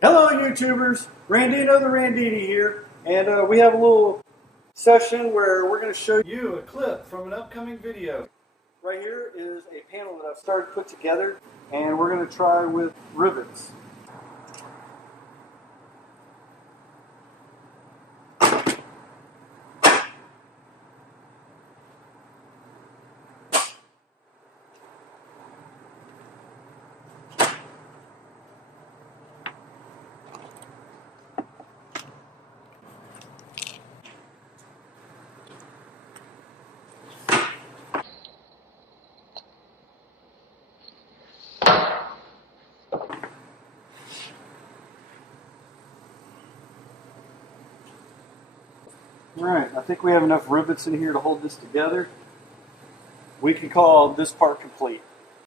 Hello YouTubers, Randino the Randini here, and we have a little session where we're going to show you a clip from an upcoming video. Right here is a panel that I've started to put together, and we're going to try with rivets. Alright, I think we have enough rivets in here to hold this together. We can call this part complete.